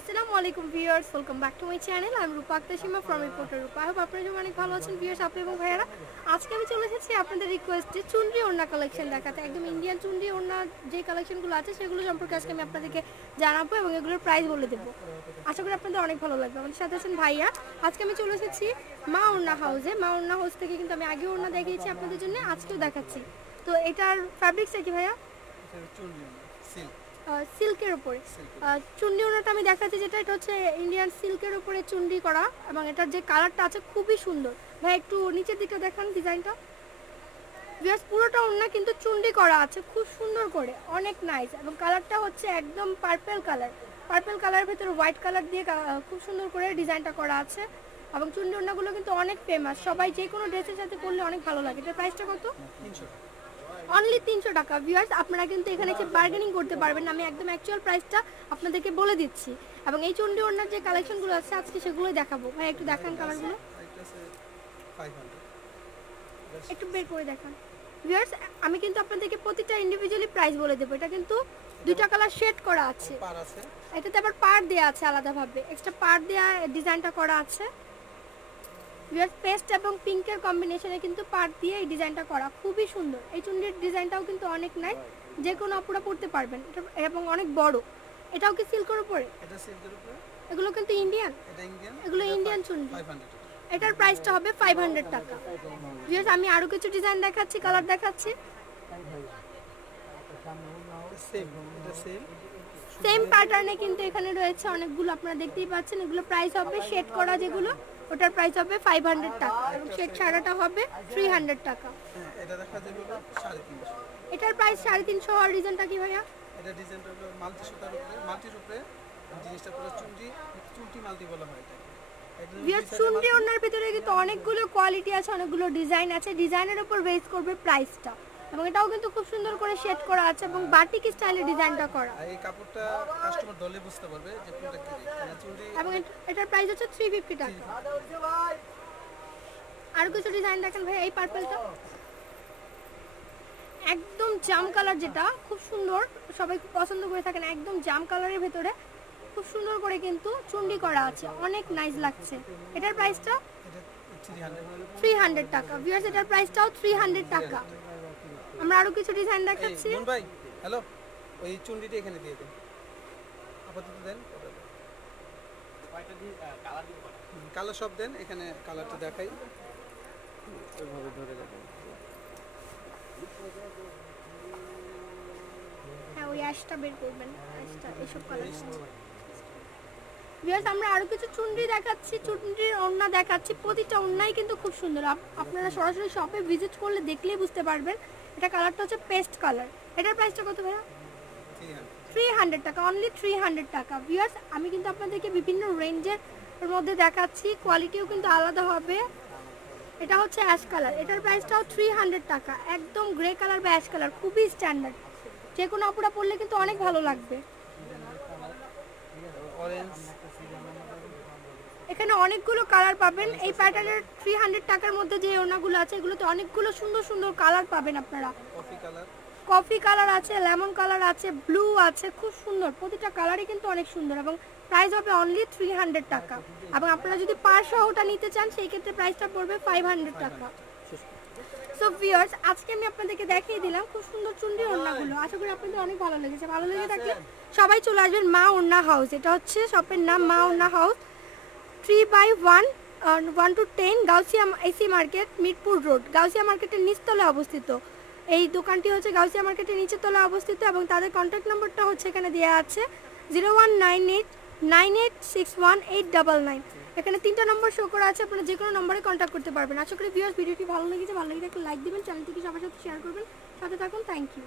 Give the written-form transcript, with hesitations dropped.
আসসালামু আলাইকুম viewers, welcome back to my channel. আমি Rupa Akter Seema from reporter Rupa. I hope আপনারা সবাই অনেক ভালো আছেন ভিউয়ার্স, আপু এবং ভাইয়ারা। আজকে আমি চলে এসেছি আপনাদের রিকোয়েস্টে চুনরি ওড়না কালেকশন দেখাতে। একদম ইন্ডিয়ান চুনরি ওড়না যে কালেকশনগুলো আছে সেগুলো সম্পর্কে আজকে আমি আপনাদেরকে জানাবো এবং এগুলোর প্রাইস বলে দেবো। আশা করি আপনাদের অনেক ভালো লাগবে। আমাদের সাথে আছেন ভাইয়া। আজকে আমি চলে এসেছি মা ওড়না হাউসে। মা ওড়না হাউস থেকে কিন্তু আমি আগে ওড়না দেখিয়েছি আপনাদের জন্য, আজকেও দেখাচ্ছি। তো এটার ফ্যাব্রিক্সটা কি ভাইয়া? সিল্কের উপরে চুন্ডি ওনাটা আমি দেখাচ্ছি, যেটা এটা হচ্ছে ইন্ডিয়ান সিল্কের উপরে চুন্ডি করা এবং এটার যে কালারটা আছে খুবই সুন্দর। ভাই একটু নিচের দিকটা দেখান ডিজাইনটা। ভিউয়ার্স পুরোটা ওড়না কিন্তু চুন্ডি করা আছে খুব সুন্দর করে, অনেক নাইস। এবং কালারটা হচ্ছে একদম পার্পল কালার, পার্পল কালারের ভেতরে হোয়াইট কালার দিয়ে খুব সুন্দর করে ডিজাইনটা করা আছে। এবং চুন্ডি ওড়নাগুলো কিন্তু অনেক ফেমাস, সবাই যে কোনো ড্রেসের সাথে পরলে অনেক ভালো লাগে। এটার প্রাইসটা কত? অনলি 300 টাকা। ভিউয়ার্স আপনারা কিন্তু এখানে এসে বার্গেনিং করতে পারবেন, আমি একদম অ্যাকচুয়াল প্রাইসটা আপনাদেরকে বলে দিচ্ছি। এবং এই চুন্ডি ওড়নার যে কালেকশনগুলো আছে আজকে সেগুলোই দেখাবো। ভাই একটু দেখান কালারগুলো, একটু বের করে দেখান। ভিউয়ার্স আমি কিন্তু আপনাদেরকে প্রতিটা ইন্ডিভিজুয়ালি প্রাইস বলে দেবো। এটা কিন্তু দুইটা কালার শেড করা আছে, এটাতে আবার পার্ট দেওয়া আছে আলাদাভাবে, এক্সট্রা পার্ট দেওয়া ডিজাইনটা করা আছে। ভিউয়ার্স পেস্ট এবং পিঙ্কের কম্বিনেশনে কিন্তু পার্ট দিয়ে এই ডিজাইনটা করা, খুবই সুন্দর। এই চুন্ডির ডিজাইনটাও কিন্তু অনেক নাইস, যে কোনো আপুরা পরতে পারবেন এবং অনেক বড়। এটাও কি সিল্কের উপরে? এটা সিল্কের উপরে। এগুলো কিন্তু ইন্ডিয়ান, এটা ইন্ডিয়ান, এগুলো ইন্ডিয়ান চুন্ডি। 500 এটার প্রাইসটা হবে 500 টাকা। ভিউয়ার্স আমি আরো কিছু ডিজাইন দেখাচ্ছি, কালার দেখাচ্ছি। সেম প্যাটার্নে কিন্তু এখানে রয়েছে অনেকগুলো, আপনারা দেখতেই পাচ্ছেন। এগুলো প্রাইস হবে শেড করা যেগুলো, ওটার প্রাইস হবে 500 টাকা এবং শেড ছাড়াটা হবে 300 টাকা। এটা দেখা যাবে 350। এটার প্রাইস 350 হওয়ার রিজনটা কি ভাইয়া? এটা ডিজাইনটা হলো মাল্টি সুতার উপরে, মাল্টির উপরে জিনিসটা পুরো চুন্টি মাল্টি বলা হয় এটা। ভিউয়ার্স চুন্ডি ওড়নার ভিতরে কিন্তু অনেকগুলো কোয়ালিটি আছে, অনেকগুলো ডিজাইন আছে, ডিজাইনের উপর বেস করবে প্রাইসটা। এবং এটাও কিন্তু খুব সুন্দর করে শেড করা আছে এবং বাটিক স্টাইলে ডিজাইনটা করা। এই কাপড়টা কাস্টমার ধরলে বুঝতে পারবে যে কোনটা কি মানে চুন্ডি। এবং এটার প্রাইস হচ্ছে 350 টাকা। আর কিছু ডিজাইন দেখেন ভাই, এই পার্পলটা একদম জাম কালার, যেটা খুব সুন্দর, সবাই খুব পছন্দ করে থাকেন। একদম জাম কালারের ভেতরে খুব সুন্দর করে কিন্তু চুন্ডি করা আছে, অনেক নাইস লাগছে। এটার প্রাইসটা 300 টাকা। ভিউয়ার্স এটার প্রাইসটাও 300 টাকা। আমরা আরো কিছু ডিজাইন দেখাচ্ছি। মন ভাই হ্যালো, ওই চুন্ডিটা এখানে দিয়ে দেন, আপাতত দেন। কালার সব দেন, এখানে কালারটা দেখাই, ওইভাবে ধরে রাখেন। হ্যাঁ ওই অ্যাশটা বের করবেন, অ্যাশটা এসব কালার। ভিউয়ার্স আমরা আরো কিছু চুন্ডি দেখাচ্ছি, চুন্ডির ওড়না দেখাচ্ছি। প্রতিটা ওড়নাই কিন্তু খুব সুন্দর, আপনারা সরাসরি শপে ভিজিট করলে দেখলেই বুঝতে পারবেন। এটা কালারটা হচ্ছে পেস্ট কালার। এটার প্রাইসটা কত ভাইয়া? 300 টাকা, অনলি 300 টাকা। ভিউয়ার্স আমি কিন্তু আপনাদেরকে বিভিন্ন রেঞ্জের মধ্যে দেখাচ্ছি, কোয়ালিটিও কিন্তু আলাদা হবে। এটা হচ্ছে অ্যাশ কালার, এটার প্রাইসটাও 300 টাকা। একদম গ্রে কালার বা অ্যাশ কালার, খুবই স্ট্যান্ডার্ড, যে কোনো আপুরা পরলে কিন্তু অনেক ভালো লাগবে। এখানে অনেকগুলো কালার পাবেন। এই প্যাটার্নের 300 টাকার মধ্যে যে ওড়নাগুলো আছে এগুলোতে অনেকগুলো সুন্দর সুন্দর কালার পাবেন আপনারা। কফি কালার আছে, লেমন কালার আছে, ব্লু আছে, খুব সুন্দর। প্রতিটা কালারই কিন্তু অনেক সুন্দর এবং প্রাইস হবে অনলি 300 টাকা। এবং আপনারা যদি পার সহটা নিতে চান সেই ক্ষেত্রে প্রাইসটা পড়বে 500 টাকা। সো ভিউয়ার্স আজকে আমি আপনাদেরকে দেখিয়ে দিলাম খুব সুন্দর চুন্ডি ওড়নাগুলো। আশা করি আপনাদের অনেক ভালো লেগেছে। ভালো লেগে থাকলে সবাই চলে আসবেন মা ওড়না হাউস। এটা হচ্ছে শপের নাম মা ওড়না house, 3/1 1 to 10 Gausia AC market, Mirpur road, Gausia মার্কেটের নিচতলায় অবস্থিত। এই দোকানটি হচ্ছে গাউসিয়া মার্কেটের নিচের তলায় অবস্থিত এবং তাদের কন্ট্যাক্ট নম্বরটা হচ্ছে এখানে দেওয়া আছে 0198986189। এখানে 3টা নম্বর শো করা আছে, আপনারা যে কোনো নম্বরে কন্ট্যাক্ট করতে পারবেন। আশা করি ভিউয়ার্স ভিডিওটি ভালো লেগেছে, ভালো লেগে থাকলে লাইক দিবেন, চ্যানেলটিকে সবার সাথে শেয়ার করবেন, সাথে থাকুন। Thank you.